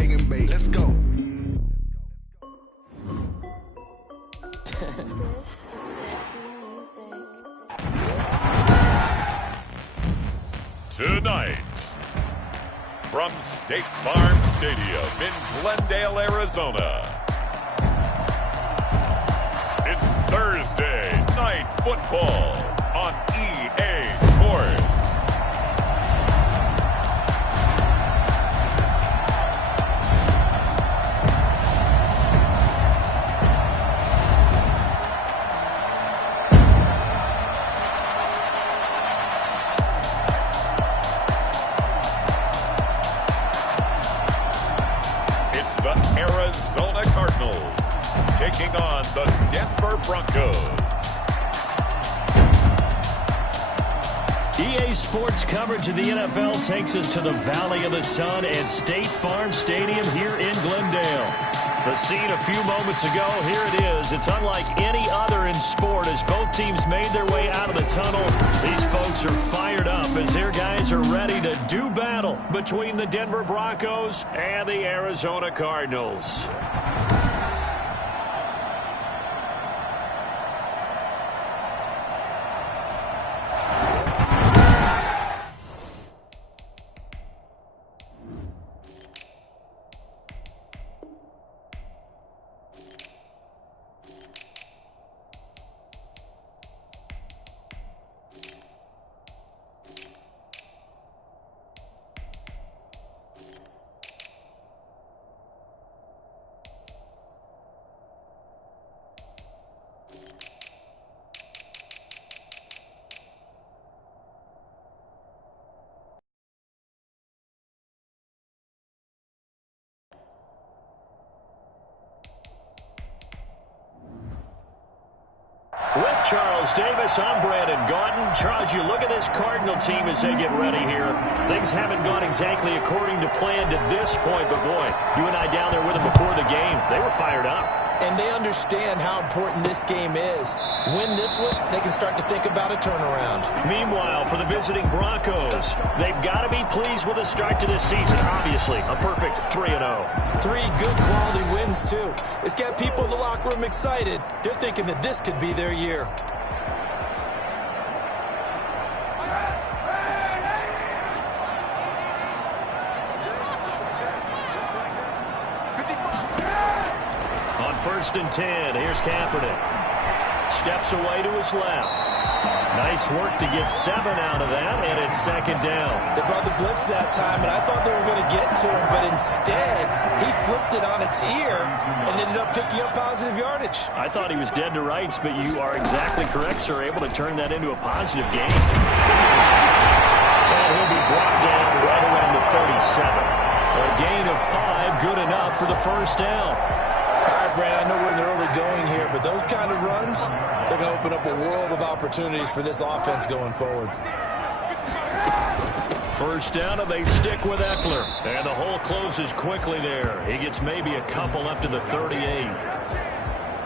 taking bait. Let's go. Tonight, from State Farm Stadium in Glendale, Arizona, it's Thursday Night Football on EA Sports. The Arizona Cardinals taking on the Denver Broncos. EA Sports coverage of the NFL takes us to the Valley of the Sun at State Farm Stadium here in Glendale. The scene a few moments ago, here it is. It's unlike any other in sport as both teams made their way out of the tunnel. These folks are fired up as their guys are ready to do battle between the Denver Broncos and the Arizona Cardinals. With Charles Davis, I'm Brandon Gaudin. Charles, you look at this Cardinal team as they get ready here. Things haven't gone exactly according to plan to this point, but boy, you and I down there with them before the game, they were fired up. And they understand how important this game is. Win this one, they can start to think about a turnaround. Meanwhile, for the visiting Broncos, they've got to be pleased with the start to this season. Obviously, a perfect 3-0. 3 good quality wins, too. It's got people in the locker room excited. They're thinking that this could be their year. First and 10. Here's Kaepernick. Steps away to his left. Nice work to get 7 out of that, and it's second down. They brought the blitz that time, and I thought they were going to get to him, but instead, he flipped it on its ear and ended up picking up positive yardage. I thought he was dead to rights, but you are exactly correct, sir. Able to turn that into a positive gain. And he'll be brought down right around the 37. A gain of 5, good enough for the first down. All right, Brad, I know we're in the early going here, but those kind of runs, they're going to open up a world of opportunities for this offense going forward. First down, and they stick with Eckler. And the hole closes quickly there. He gets maybe a couple up to the 38.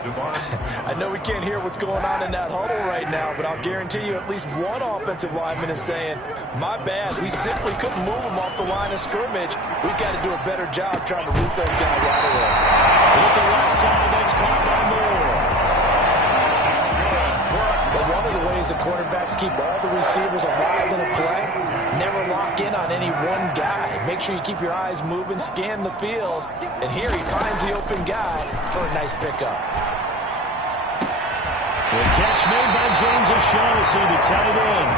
I know we can't hear what's going on in that huddle right now, but I'll guarantee you at least one offensive lineman is saying, my bad, we simply couldn't move them off the line of scrimmage. We've got to do a better job trying to root those guys out of there. With the left side, that's caught by Moore. But one of the ways the quarterbacks keep all the receivers alive in a play, never lock in on any one guy. Make sure you keep your eyes moving, scan the field, and here he finds the open guy for a nice pickup. The catch made by James O'Shaughnessy, the tight end.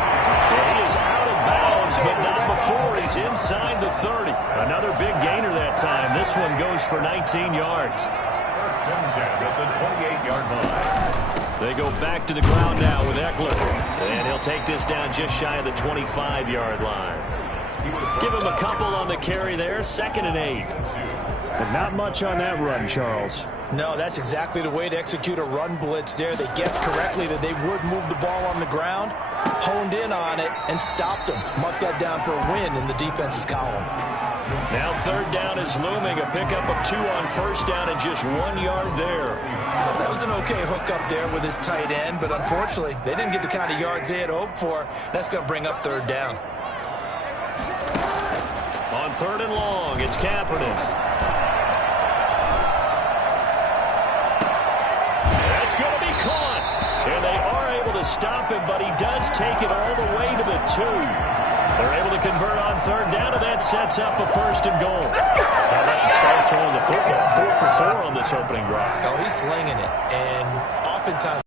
He is out of bounds, but not before he's inside the 30. Another big gainer that time. This one goes for 19 yards. First and 10 at the 28-yard line. They go back to the ground now with Eckler. And he'll take this down just shy of the 25-yard line. Give him a couple on the carry there. 2nd and 8. But not much on that run, Charles. No, that's exactly the way to execute a run blitz there. They guessed correctly that they would move the ball on the ground, honed in on it, and stopped them. Mark that down for a win in the defense's column. Now 3rd down is looming. A pickup of 2 on first down and just 1 yard there. That was an okay hookup there with his tight end, but unfortunately, they didn't get the kind of yards they had hoped for. That's going to bring up 3rd down. On third and long. It's Kaepernick. That's going to be caught. And they are able to stop him, but he does take it all the way to the 2. They're able to convert on third down, and that sets up a first and goal. How about the start throwing the football? 4 for 4 on this opening drive. Oh, he's slinging it. And oftentimes,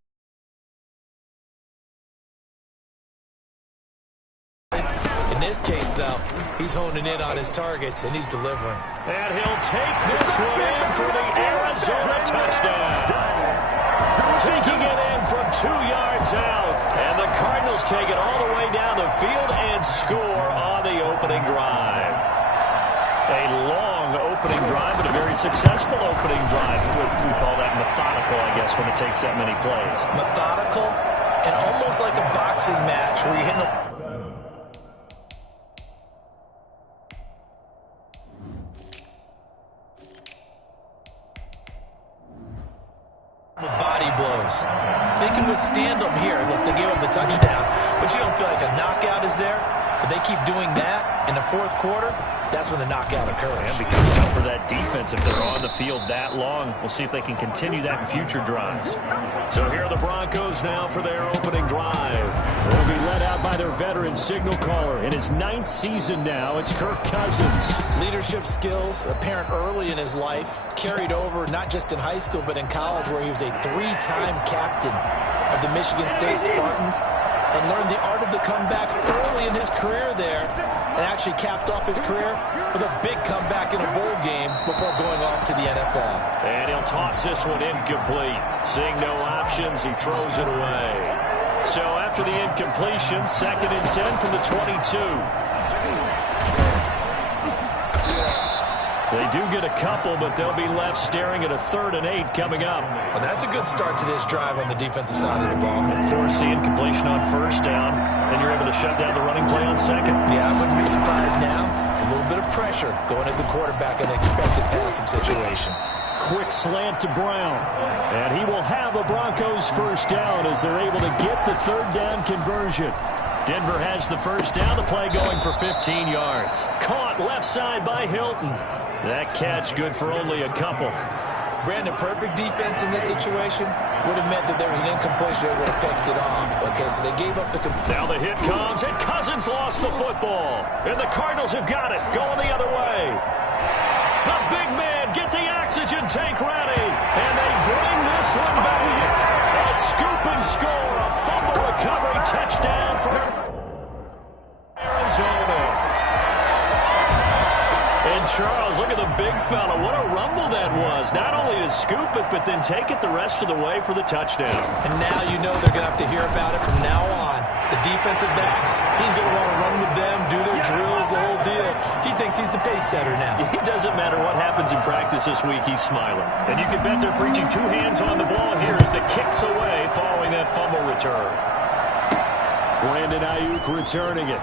in this case, though, he's honing in on his targets, and he's delivering. And he'll take this one in for the Arizona touchdown. Taking it in from 2 yards out. And the Cardinals take it all the way down the field and score on the opening drive. A long opening drive, but a very successful opening drive. We call that methodical, I guess, when it takes that many plays. Methodical and almost like a boxing match where you're hitting body blows. They can withstand them here. Look, they gave up the touchdown, but you don't feel like a knockout is there. But they keep doing that in the fourth quarter. That's when the knockout occurs. And becomes tough for that defense if they're on the field that long. We'll see if they can continue that in future drives. So here are the Broncos now for their opening drive. They'll be led out by their veteran signal caller. In his 9th season now, it's Kirk Cousins. Leadership skills apparent early in his life, carried over not just in high school but in college, where he was a 3-time captain of the Michigan State Spartans and learned the art of the comeback early in his career there, and actually capped off his career with a big comeback in a bowl game before going off to the NFL. And he'll toss this one incomplete. Seeing no options, he throws it away. So after the incompletion, 2nd and 10 from the 22. They do get a couple, but they'll be left staring at a 3rd and 8 coming up. Well, that's a good start to this drive on the defensive side of the ball. Force the incompletion on first down, and you're able to shut down the running play on second. Yeah, I wouldn't be surprised now. A little bit of pressure going at the quarterback in an expected passing situation. Quick slant to Brown. And he will have a Broncos first down as they're able to get the 3rd down conversion. Denver has the first down, the play going for 15 yards. Caught left side by Hilton. That catch good for only a couple. Brandon, perfect defense in this situation would have meant that there was an incompletion that would have picked it off. Okay, so they gave up the... Now the hit comes, and Cousins lost the football. And the Cardinals have got it, going the other way. The big man, get the oxygen tank ready. And they bring this one back. A scoop and score, a fumble recovery touchdown for Arizona. And Charles, look at the big fella. What a rumble that was. Not only to scoop it, but then take it the rest of the way for the touchdown. And now you know they're going to have to hear about it from now on. The defensive backs, he's going to want to run with them, do their drills, the whole deal. He thinks he's the pace setter now. It doesn't matter what happens in practice this week, he's smiling. And you can bet they're preaching 2 hands on the ball here as the kicks away following that fumble return. Brandon Ayuk returning it.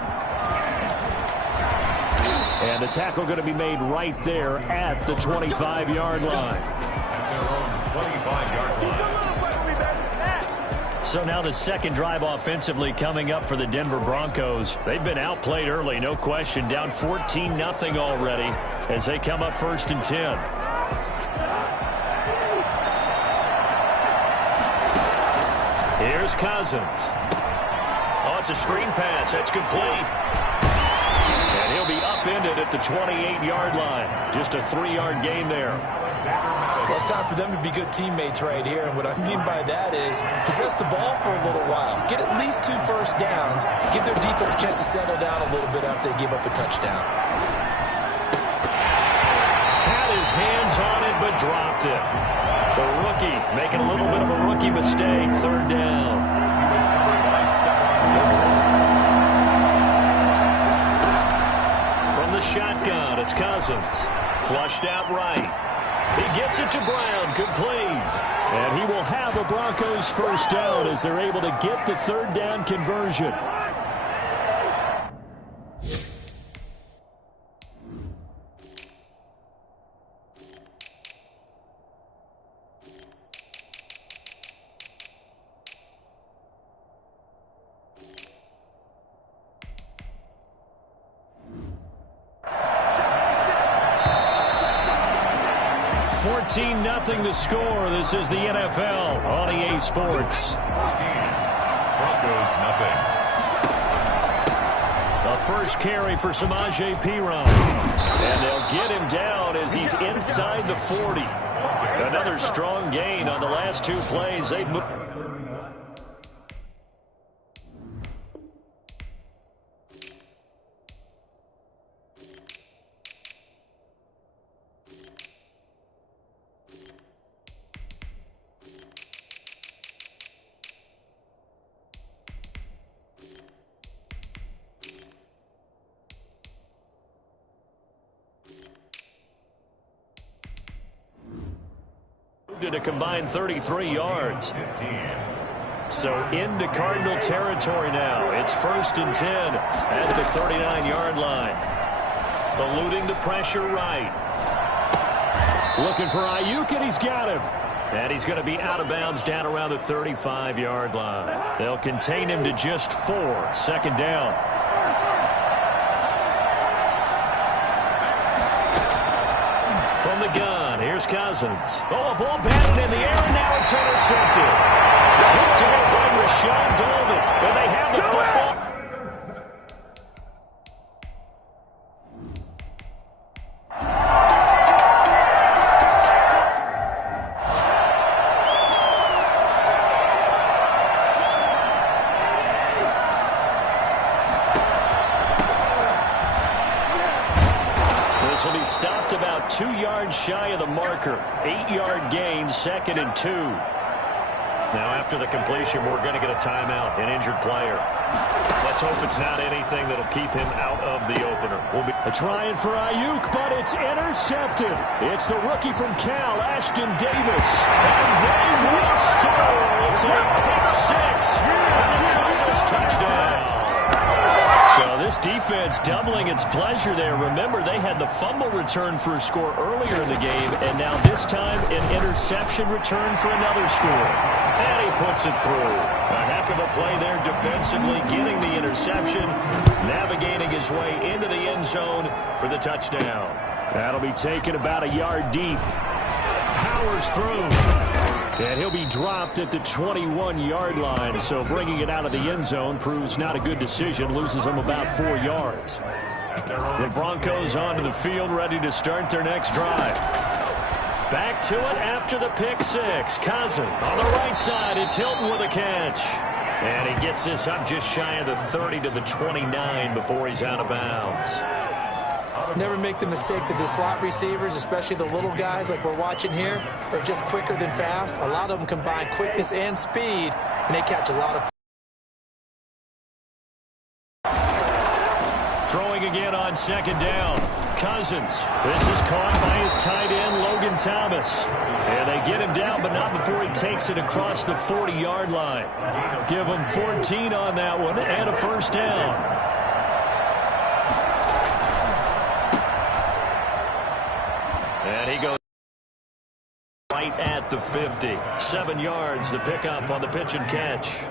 And the tackle going to be made right there at the 25-yard line. 25-yard line. So now the second drive offensively coming up for the Denver Broncos. They've been outplayed early, no question. Down 14-0 already as they come up 1st and 10. Here's Cousins. Oh, it's a screen pass. That's complete. And he'll be upended at the 28-yard line. Just a 3-yard gain there. Well, it's time for them to be good teammates right here. And what I mean by that is possess the ball for a little while. Get at least 2 first downs. Give their defense a chance to settle down a little bit after they give up a touchdown. Had his hands on it, but dropped it. The rookie making a little bit of a rookie mistake. 3rd down. The shotgun, it's Cousins. Flushed out right. He gets it to Brown, complete. And he will have a Broncos first down as they're able to get the 3rd down conversion. 14-0 the score. This is the NFL on EA Sports. 14. Broncos, nothing. The first carry for Samaje Perine. And they'll get him down as he's inside the 40. Another strong gain on the last two plays. They've moved. To a combined 33 yards. 15. So into Cardinal territory now. It's 1st and 10 at the 39-yard line. Eluding the pressure right. Looking for Ayuk, and he's got him. And he's going to be out of bounds down around the 35-yard line. They'll contain him to just 4. 2nd down. From the gun, here's Cousins. Oh, a ball batted in the air, and now it's intercepted. Hit to it by Rashad Golden. And they have the football. This will be stopped about 2 yards shy of the marker. 8-yard gain, 2nd and 2. Now after the completion, we're going to get a timeout, an injured player. Let's hope it's not anything that'll keep him out of the opener. We'll be Trying for Ayuk, but it's intercepted. It's the rookie from Cal, Ashton Davis. And they will score. It's a pick 6. And a Cardinals touchdown. So this defense doubling its pleasure there. Remember, they had the fumble return for a score earlier in the game, and now this time an interception return for another score. And he puts it through. A heck of a play there defensively, getting the interception, navigating his way into the end zone for the touchdown. That'll be taken about a yard deep. Powers through. And he'll be dropped at the 21-yard line, so bringing it out of the end zone proves not a good decision. Loses him about 4 yards. The Broncos onto the field, ready to start their next drive. Back to it after the pick 6. Cousins on the right side. It's Hilton with a catch. And he gets this up just shy of the 30 to the 29 before he's out of bounds. Never make the mistake that the slot receivers, especially the little guys like we're watching here, are just quicker than fast. A lot of them combine quickness and speed, and they catch a lot of. Throwing again on 2nd down. Cousins. This is caught by his tight end, Logan Thomas. And they get him down, but not before he takes it across the 40-yard line. Give him 14 on that one and a 1st down. And he goes right at the 50. 7 yards, the pickup on the pitch and catch.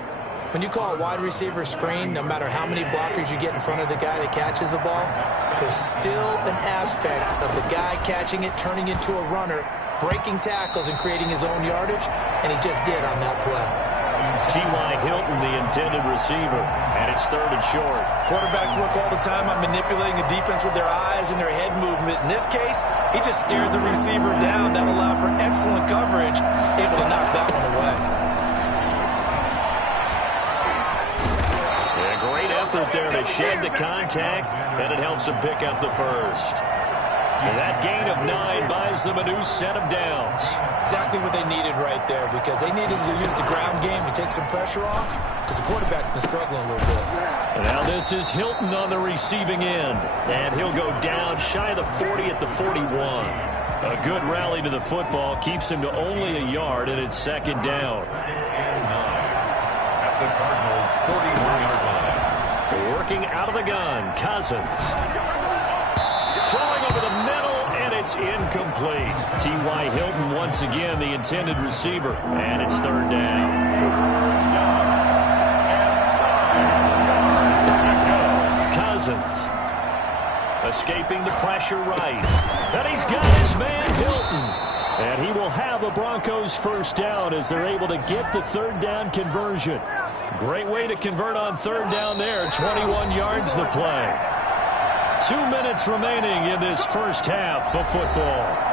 When you call a wide receiver screen, no matter how many blockers you get in front of the guy that catches the ball, there's still an aspect of the guy catching it, turning into a runner, breaking tackles and creating his own yardage, and he just did on that play. T.Y. Hilton, the intended receiver, and it's 3rd and short. Quarterbacks work all the time on manipulating a defense with their eyes and their head movement. In this case, he just stared the receiver down. That allowed for excellent coverage, able to knock that one away. A great effort there to shed the contact, and it helps him pick up the 1st. And that gain of 9 buys them a new set of downs. Exactly what they needed right there, because they needed to use the ground game to take some pressure off, because the quarterback's been struggling a little bit. Now this is Hilton on the receiving end, and he'll go down shy of the 40 at the 41. A good rally to the football keeps him to only a yard, and it's 2nd down. And 9 at the Cardinals' 41-yard line. Working out of the gun, Cousins. Throwing over the middle, and it's incomplete. T.Y. Hilton once again the intended receiver, and it's 3rd down. Cousins escaping the pressure right. And he's got his man Hilton. And he will have a Broncos first down as they're able to get the third down conversion. Great way to convert on third down there. 21 yards the play. 2 minutes remaining in this first half of football.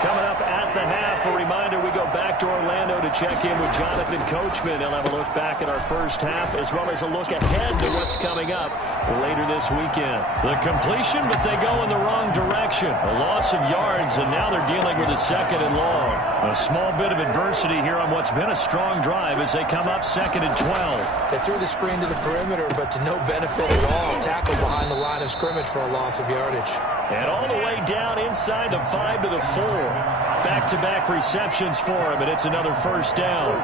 Coming up at the half, a reminder we go back to Orlando to check in with Jonathan Coachman. He'll have a look back at our first half as well as a look ahead to what's coming up later this weekend. The completion, but they go in the wrong direction. A loss of yards, and now they're dealing with a second and long. A small bit of adversity here on what's been a strong drive as they come up second and 12. They threw the screen to the perimeter, but to no benefit at all. Tackled behind the line of scrimmage for a loss of yardage. And all the way down inside the 5 to the 4. Back-to-back receptions for him, and it's another first down.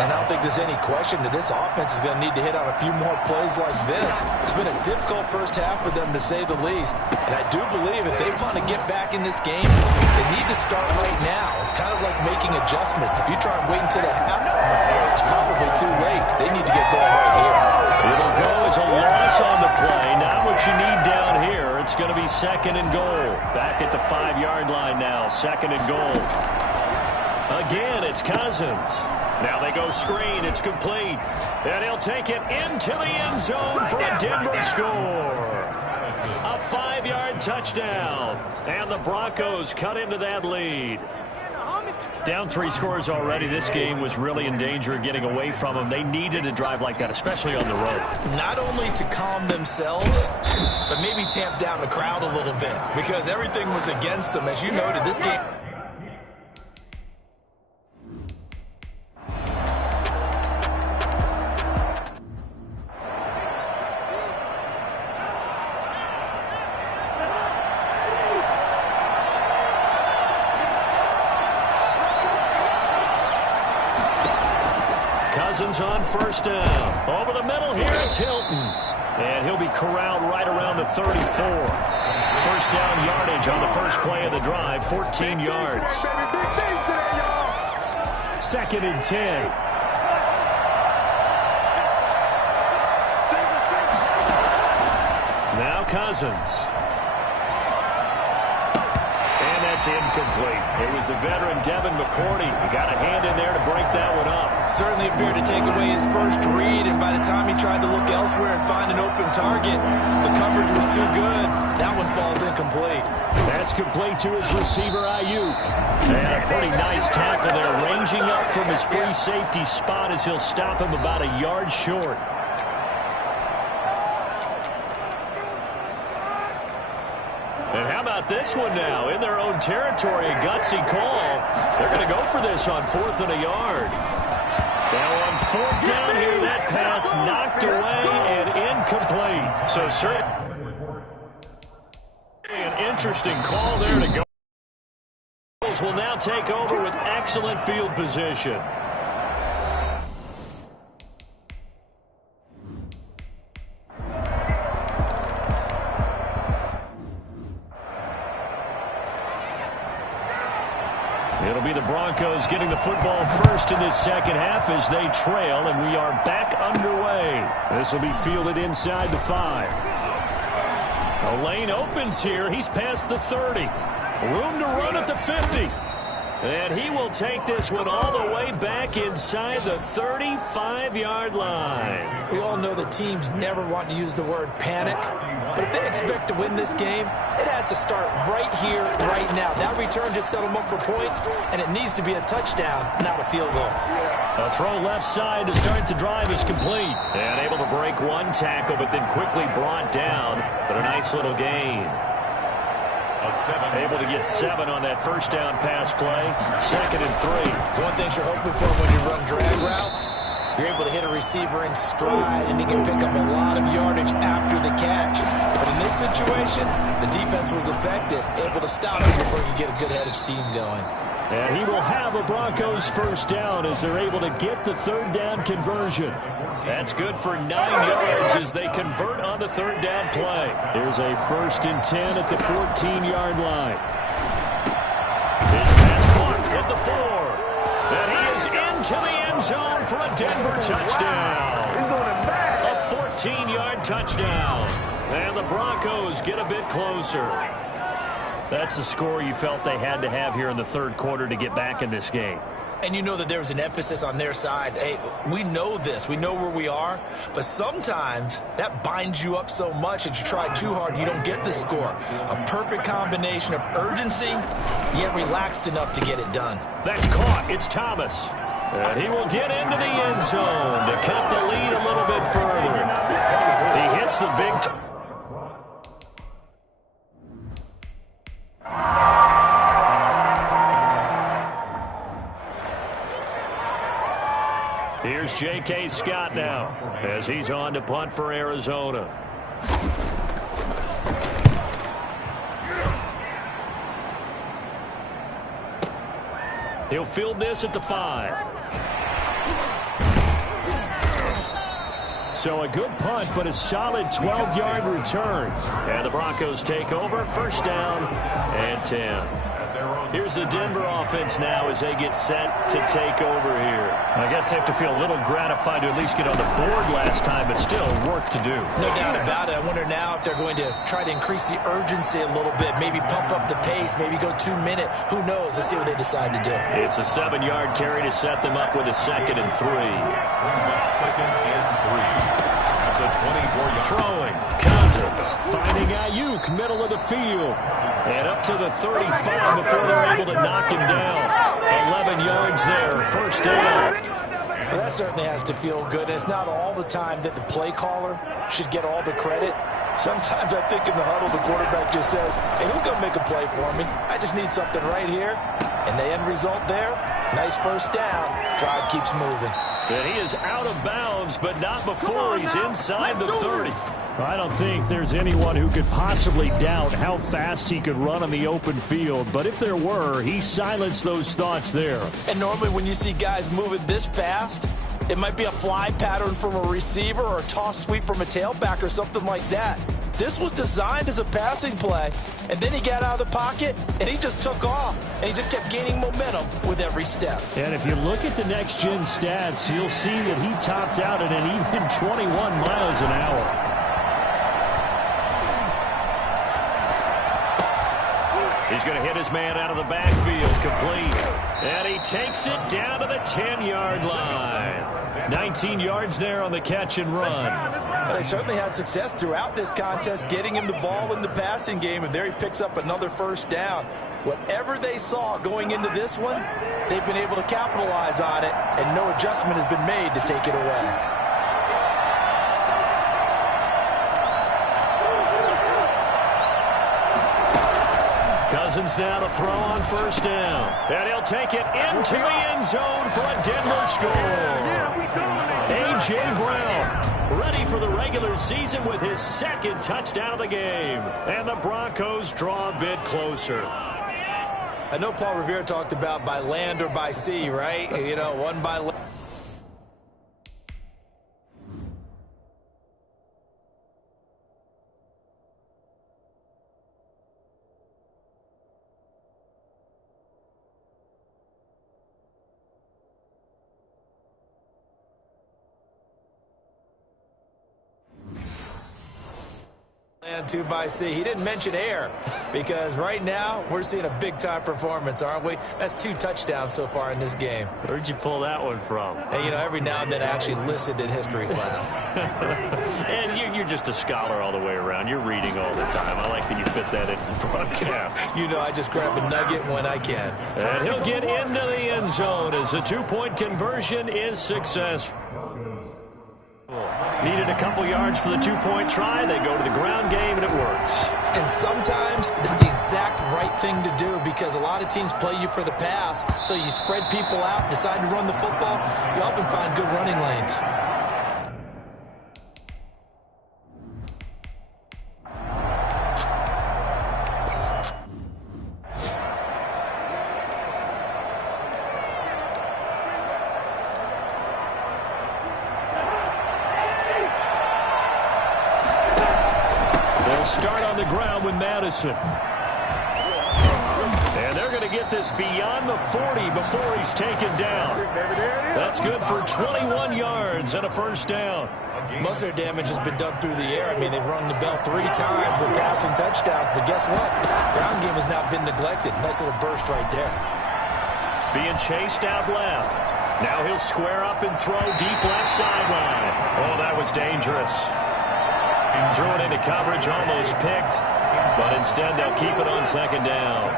And I don't think there's any question that this offense is going to need to hit on a few more plays like this. It's been a difficult first half for them, to say the least. And I do believe if they want to get back in this game, they need to start right now. It's kind of like making adjustments. If you try and wait until the half, it's probably too late. They need to get going right here. It'll go as a loss on the play. Not what you need down here. It's going to be second and goal. Back at the 5-yard line now. Second and goal. Again, it's Cousins. Now they go screen. It's complete. And he'll take it into the end zone for a Denver score. A 5-yard touchdown. And the Broncos cut into that lead. Down 3 scores already. This game was really in danger of getting away from them. They needed a drive like that, especially on the road. Not only to calm themselves, but maybe tamp down the crowd a little bit, because everything was against them. As you noted, this game... Cousins on first down. Over the middle here, it's Hilton. And he'll be corralled right around the 34. First down yardage on the first play of the drive, 14 yards. Second and 10. Now Cousins. And that's incomplete. It was the veteran Devin McCourty. He got a hand in there to break that one up. Certainly appeared to take away his first read, and by the time he tried to look elsewhere and find an open target, the coverage was too good. That one falls incomplete. That's complete to his receiver, Ayuk. And a pretty nice tackle there, ranging up from his free safety spot as he'll stop him about a yard short. And how about this one now? In their own territory, a gutsy call. They're going to go for this on 4th and a yard. Now on 4th down here, that pass knocked away and incomplete. So certainly an interesting call there to go. Will now take over with excellent field position. It'll be the Broncos getting the football first in this second half as they trail, and we are back underway. This will be fielded inside the 5. A lane opens here. He's past the 30. Room to run at the 50. And he will take this one all the way back inside the 35-yard line. We all know that teams never want to use the word panic, but if they expect to win this game, it has to start right here, right now. That return just set them up for points, and it needs to be a touchdown, not a field goal. A throw left side to start the drive is complete. And able to break one tackle, but then quickly brought down. But a nice little gain. Able to get 7 on that first down pass play. Second and 3. One thing you're hoping for when you run drag routes, you're able to hit a receiver in stride, and he can pick up a lot of yardage after the catch. But in this situation, the defense was effective, able to stop him before you get a good head of steam going. And he will have a Broncos first down as they're able to get the third down conversion. That's good for 9 yards as they convert on the third down play. Here's a 1st and 10 at the 14-yard line. His pass caught at the 4. And he is into the end zone for a Denver touchdown. A 15-yard touchdown. And the Broncos get a bit closer. That's the score you felt they had to have here in the third quarter to get back in this game. And you know that there was an emphasis on their side. Hey, we know this. We know where we are. But sometimes that binds you up so much that you try too hard, you don't get the score. A perfect combination of urgency, yet relaxed enough to get it done. That's caught. It's Thomas. And he will get into the end zone to cut the lead a little bit further. He hits the big Here's J.K. Scott now as he's on to punt for Arizona. He'll field this at the 5. So a good punt, but a solid 12-yard return. And the Broncos take over, first down and 10. Here's the Denver offense now as they get set to take over here. I guess they have to feel a little gratified to at least get on the board last time, but still work to do. No doubt about it. I wonder now if they're going to try to increase the urgency a little bit, maybe pump up the pace, maybe go 2-minute. Who knows? Let's see what they decide to do. It's a 7-yard carry to set them up with a 2nd and 3. Second and 3. At the 24-yard. Throwing. Cousins. Finding Ayuk, middle of the field. And up to the 35 before they're able to knock him down. 11 yards there, first down. Well, that certainly has to feel good. It's not all the time that the play caller should get all the credit. Sometimes I think in the huddle, the quarterback just says, hey, who's going to make a play for me? I just need something right here. And the end result there, nice first down. Drive keeps moving. And he is out of bounds, but not before he's inside the 30. I don't think there's anyone who could possibly doubt how fast he could run on the open field. But if there were, he silenced those thoughts there. And normally when you see guys moving this fast, it might be a fly pattern from a receiver or a toss sweep from a tailback or something like that. This was designed as a passing play, and then he got out of the pocket, and he just took off, and he just kept gaining momentum with every step. And if you look at the next-gen stats, you'll see that he topped out at an even 21 miles an hour. He's going to hit his man out of the backfield, complete. And he takes it down to the 10-yard line. 19 yards there on the catch and run. Well, they certainly had success throughout this contest, getting him the ball in the passing game, and there he picks up another first down. Whatever they saw going into this one, they've been able to capitalize on it, and no adjustment has been made to take it away. Cousins now to throw on first down. And he'll take it into the end zone for a Denver score. A.J. Brown ready for the regular season with his 2nd touchdown of the game. And the Broncos draw a bit closer. I know Paul Revere talked about by land or by sea, right? You know, one by land. And 2 by sea. He didn't mention air because right now we're seeing a big-time performance, aren't we? That's 2 touchdowns so far in this game. Where'd you pull that one from? And, you know, every now and then I actually listened in history class. And you're just a scholar all the way around. You're reading all the time. I like that you fit that into the broadcast. You know, I just grab a nugget when I can. And he'll get into the end zone as the 2-point conversion is successful. Needed a couple yards for the 2-point try. They go to the ground game, and it works. And sometimes it's the exact right thing to do because a lot of teams play you for the pass. So you spread people out, decide to run the football. You often find good running lanes. They'll start on the ground with Madison. And they're going to get get this beyond the 40 before he's taken down. That's good for 21 yards and a first down. Most of their damage has been done through the air. I mean, they've rung the bell 3 times with passing touchdowns, but guess what? Ground game has not been neglected. Nice little burst right there. Being chased out left. Now he'll square up and throw deep left sideline. Oh, that was dangerous. Threw it into coverage, almost picked, but instead they'll keep it on second down.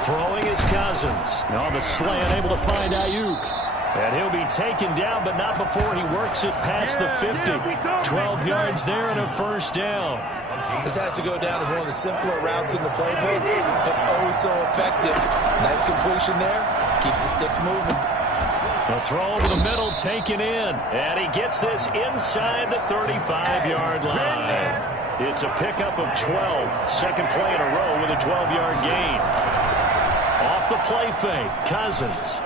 Throwing is Cousins. On the slant, able to find Ayuk. And he'll be taken down, but not before he works it past the 50. 12 yards there and a first down. This has to go down as one of the simpler routes in the playbook, but oh so effective. Nice completion there. Keeps the sticks moving. A throw over the middle taken in, and he gets this inside the 35-yard line. It's a pickup of 12. Second play in a row with a 12-yard gain. Off the play fake, Cousins.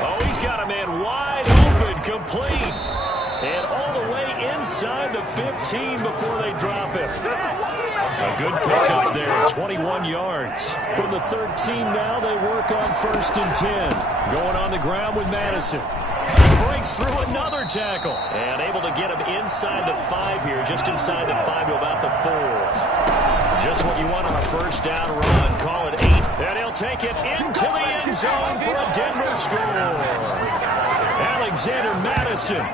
Oh, he's got a man wide open, complete. And all the way inside the 15 before they drop him. A good pickup there, 21 yards. From the 13 now, they work on 1st and 10. Going on the ground with Madison. Breaks through another tackle. And able to get him inside the 5 here, just inside the 5 to about the 4. Just what you want on a first down run. Call it 8. And he'll take it into the end zone for a Denver score. Alexander Madison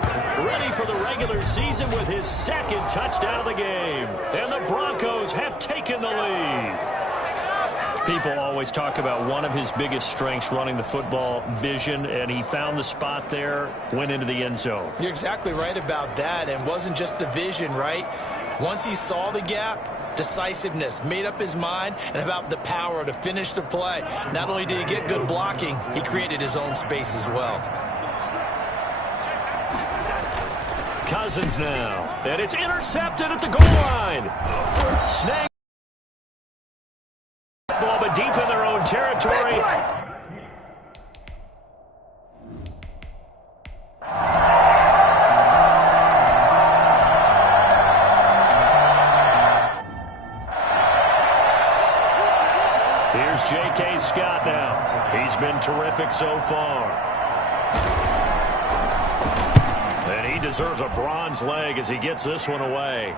ready for the regular season with his 2nd touchdown of the game. And the Broncos have taken the lead. People always talk about one of his biggest strengths running the football, vision, and he found the spot there, went into the end zone. You're exactly right about that, and wasn't just the vision, right? Once he saw the gap, decisiveness, made up his mind, and about the power to finish the play. Not only did he get good blocking, he created his own space as well. Cousins now, and it's intercepted at the goal line. Snag ball, but deep in their own territory. Here's J.K. Scott now. He's been terrific so far. And he deserves a bronze leg as he gets this one away.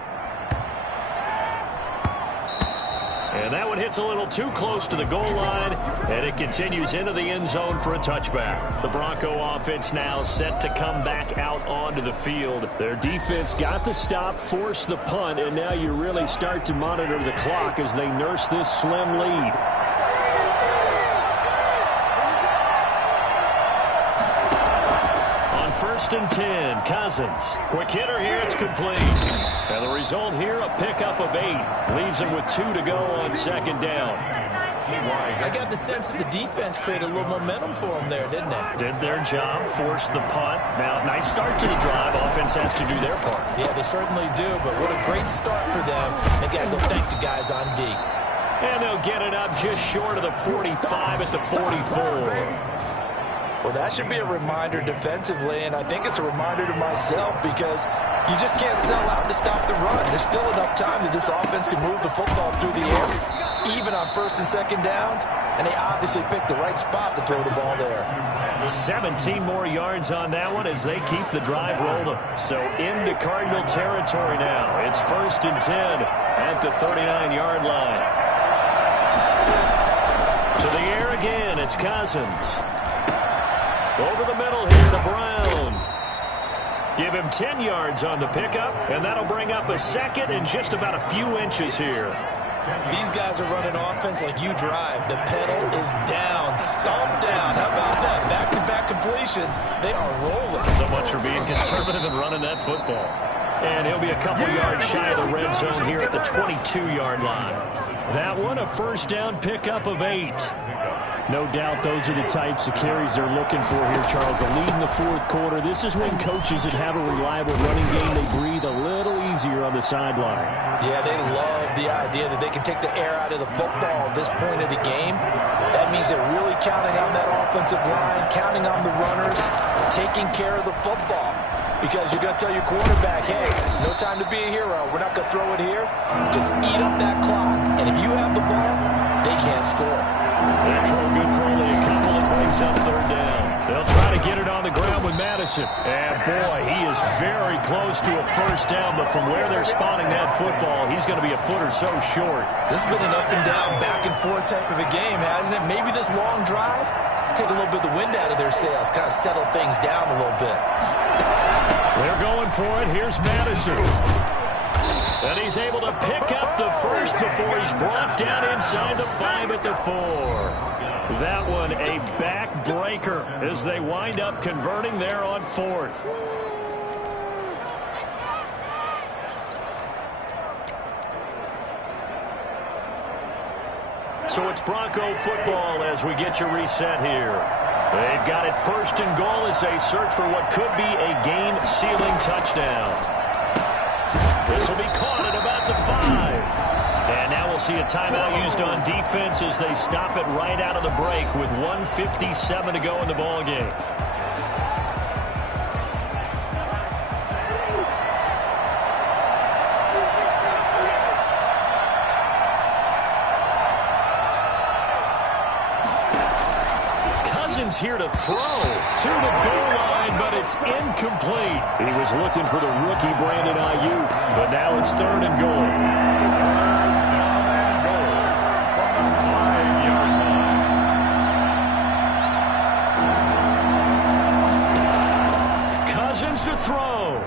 And that one hits a little too close to the goal line, and it continues into the end zone for a touchback. The Bronco offense now set to come back out onto the field. Their defense got the stop, forced the punt, and now you really start to monitor the clock as they nurse this slim lead. On 1st and 10, Cousins. Quick hitter here, it's complete. And the result here, a pickup of 8. Leaves him with 2 to go on second down. I got the sense that the defense created a little momentum for them there, didn't they? Did their job, forced the punt. Now, nice start to the drive. Offense has to do their part. Yeah, they certainly do, but what a great start for them. They got to go thank the guys on D. And they'll get it up just short of the 45 at the 44. Well, that should be a reminder defensively, and I think it's a reminder to myself because you just can't sell out to stop the run. There's still enough time that this offense can move the football through the air, even on 1st and 2nd downs, and they obviously picked the right spot to throw the ball there. 17 more yards on that one as they keep the drive rolling. So into Cardinal territory now. It's 1st and 10 at the 39-yard line. To the air again, it's Cousins. Over the middle here to Brown. Give him 10 yards on the pickup, and that'll bring up a 2nd and just about a few inches here. These guys are running offense like you drive. The pedal is down, stomp down. How about that? Back-to-back completions. They are rolling. So much for being conservative and running that football. And he'll be a couple yards shy of the red zone here at the 22-yard line. That one, a first down pickup of 8. No doubt those are the types of carries they're looking for here, Charles. The lead in the 4th quarter. This is when coaches that have a reliable running game, they breathe a little easier on the sideline. Yeah, they love the idea that they can take the air out of the football at this point of the game. That means they're really counting on that offensive line, counting on the runners, taking care of the football. Because you're going to tell your quarterback, hey, no time to be a hero. We're not going to throw it here. Just eat up that clock. And if you have the ball, they can't score. That throw good for only a couple. It brings up third down. They'll try to get it on the ground with Madison. And, boy, he is very close to a first down. But from where they're spotting that football, he's going to be a foot or so short. This has been an up and down, back and forth type of a game, hasn't it? Maybe this long drive take a little bit of the wind out of their sails, kind of settle things down a little bit. They're going for it. Here's Madison. And he's able to pick up the first before he's brought down inside the 5 at the 4. That one a backbreaker as they wind up converting there on 4th. So it's Bronco football as we get you reset here. They've got it first and goal as they search for what could be a game-sealing touchdown. This will be caught at about the 5. And now we'll see a timeout used on defense as they stop it right out of the break with 1:57 to go in the ballgame. Here to throw to the goal line, but it's incomplete. He was looking for the rookie Brandon Ayuk, but now it's 3rd and goal. Cousins to throw.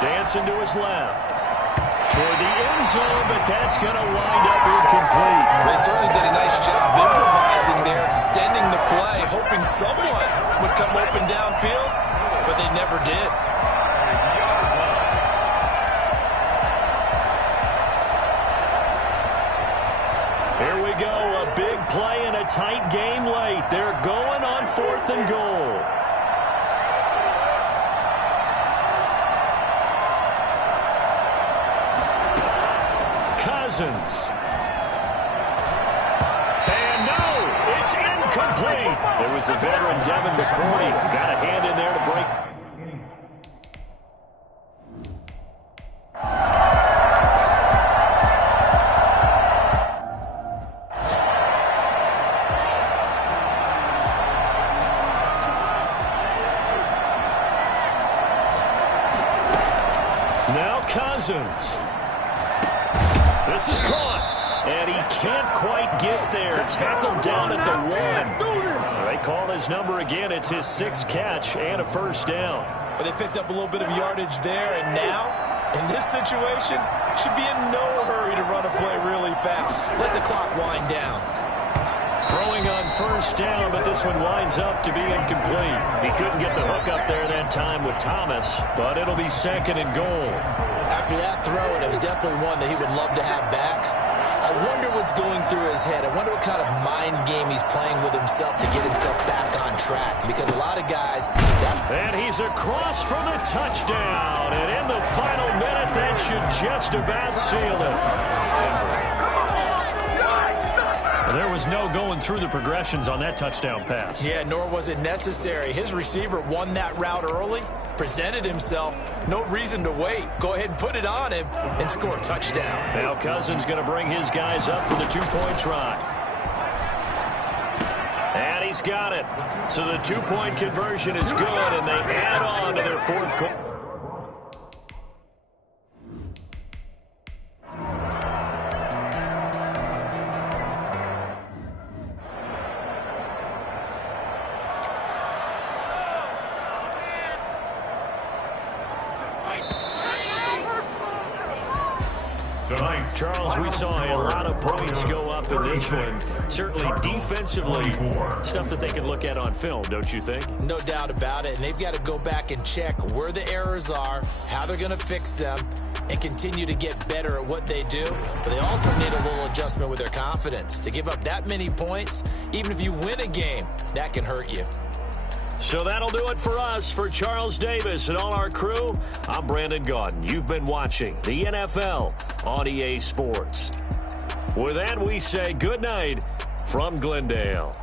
Dancing to his left. Toward the end zone, but that's going to wind up incomplete. They certainly did a nice job improvising there, extending the play, hoping someone would come open downfield, but they never did. Here we go, a big play in a tight game late. They're going on 4th and goal. Cousins. And no, it's incomplete. There was the veteran Devin McCourty. Got a hand in there to break. Now Cousins. This is caught, and he can't quite get there. Tackled down at the 1. They call his number again. It's his 6th catch and a first down. But they picked up a little bit of yardage there, and now, in this situation, should be in no hurry to run a play really fast. Let the clock wind down. Throwing on first down, but this one winds up to be incomplete. He couldn't get the hook up there that time with Thomas, but it'll be 2nd and goal. After that throw, and it was definitely one that he would love to have back, I wonder what's going through his head. I wonder what kind of mind game he's playing with himself to get himself back on track. Because a lot of guys, And he's across for the touchdown. And in the final minute, that should just about seal it. There was no going through the progressions on that touchdown pass. Yeah, nor was it necessary. His receiver won that route early, presented himself. No reason to wait. Go ahead and put it on him and score a touchdown. Now Cousins going to bring his guys up for the 2-point try. And he's got it. So the 2-point conversion is good, and they add on to their 4th quarter. Charles, we saw a lot of points go up in this one. Certainly defensively, stuff that they can look at on film, don't you think? No doubt about it. And they've got to go back and check where the errors are, how they're going to fix them, and continue to get better at what they do. But they also need a little adjustment with their confidence. To give up that many points, even if you win a game, that can hurt you. So that'll do it for us. For Charles Davis and all our crew, I'm Brandon Gaudin. You've been watching the NFL on EA Sports. With that, we say good night from Glendale.